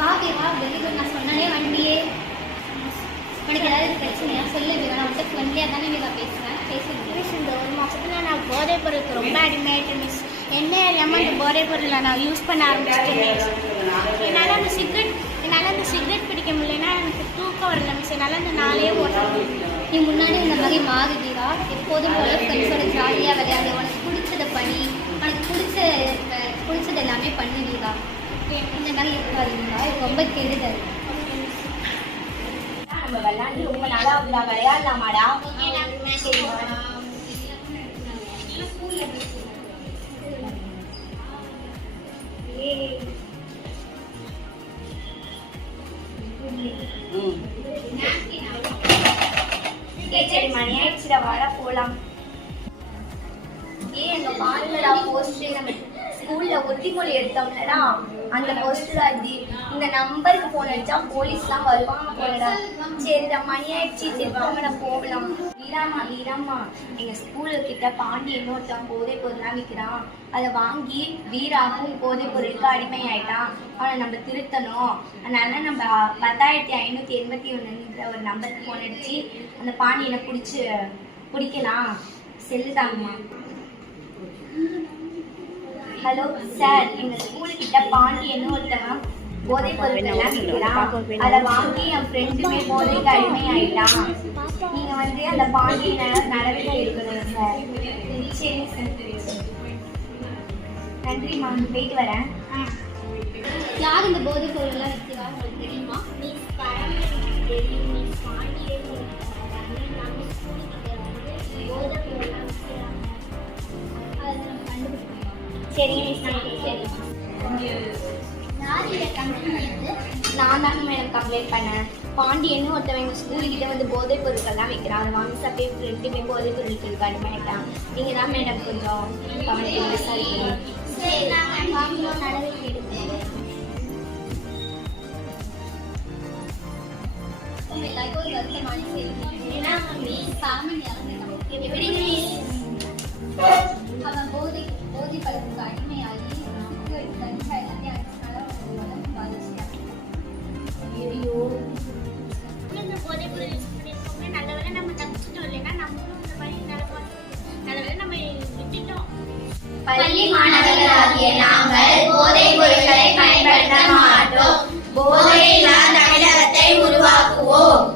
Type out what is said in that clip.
பாக்கேவா வெளியே நான் சொன்னாலே வண்டியே உனக்கு ஏதாவது பிரச்சனையா சொல்லு நான் வந்து ஃப்ரெண்ட்லியாக தானே நீங்க பேசுகிறேன் மிஸ். இந்த ஒரு மாதத்தில் நான் போதைப் பொருளுக்கு ரொம்ப அடிமையாயிட்டேன் மிஸ். என்ன அறியாமல் அந்த போதைப் பொருளை நான் யூஸ் பண்ண ஆரம்பிச்சிட்டேன் மிஸ். என்னால் அந்த சிகரெட் பிடிக்க முடியலன்னா எனக்கு தூக்கம் வரல மிஸ். என்னால் அந்த நாளையே ஓட்டணும். நீ முன்னாடி இந்த மாதிரி மாறுதீரா எப்போதும் போல ஃப்ரெண்ட்ஸோட ஜாலியாக விளையாடு, உனக்கு பிடிச்சதை பண்ணி உனக்கு பிடிச்சது எல்லாமே பண்ணுவீங்களா. இந்த மாதிரி இருக்காதீங்களா, இது ரொம்ப கெடுதல். நம்ம விளையாண்டு ரொம்ப நாளா விளையாடலாமாடா? சரி மணி ஆயிடுச்சுடா, வாடா போலாம். எங்க பாருங்கடா போஸ்டர், நம்ம ஸ்கூல்ல உறுதிமொழி எடுத்தோம்லடா அந்த போஸ்டர் அது. இந்த நம்பருக்கு போன் அடிச்சா போலீஸ்லாம் வருவாங்க போலடா. சரிடா மணி ஆயிடுச்சு, சரி வாங்கடா போகலாம். வீராமா எங்க ஸ்கூலு கிட்ட பாண்டி இன்னொருத்தன் போதைப் பொருள்லாம் விற்கிறான். அதை வாங்கி வீராவும் போதைப் பொருளுக்கு அடிமை ஆயிட்டான். அவனை நம்ம திருத்தணும். அதனால நம்ம 10,581 ஒரு நம்பருக்கு போன் அடிச்சு அந்த பாண்டியனை பிடிக்கலாம். செல்லுதாங்கம்மா. ஹலோ சார், எங்க ஸ்கூல் கிட்ட பாண்டியன்னு ஒருத்தவன் போதைப் பொருட்கள்லாம் விற்கிறான். அதை வாங்கி என் ஃப்ரெண்டுமே போதைக்கு அடிமை ஆயிட்டான். நீங்க வந்து அந்த பாண்டியனை நடவடிக்கை எடுக்கணும் சார். சரி சார், நன்றிம்மா, போயிட்டு வரேன். யார் இந்த போதைப் பொருள்லாம் விற்கிறா உங்களுக்கு தெரியுமா? சரி, நான் தாங்க மேடம் கம்ப்ளைண்ட் பண்ணேன். பாண்டியன்னு ஒருத்தவன் எங்கள் ஸ்கூலுக்கிட்ட வந்து போதைப் பொருட்கள்லாம் வைக்கிறான். அதை வாங்கி சாப்பிட்டு ரெண்டுமே போதைப் பொருட்களுக்கு அடிமையாயிட்டான். நீங்கள் தான் மேடம் கொஞ்சம் கவனித்து விசாரிக்கணும். நடவடிக்கை எடுக்கணும். எல்லாருக்கும் ஒரு வருத்தமான செய்தி. ஏன்னா சாமன் எப்படி அவன் போதை பழத்துக்கு அடிமையாகி பள்ளி மாணவர்களாகிய நாங்கள் போதைப் பொருட்களை பயன்படுத்த மாட்டோம். போதையில்லா தமிழகத்தை உருவாக்குவோம்.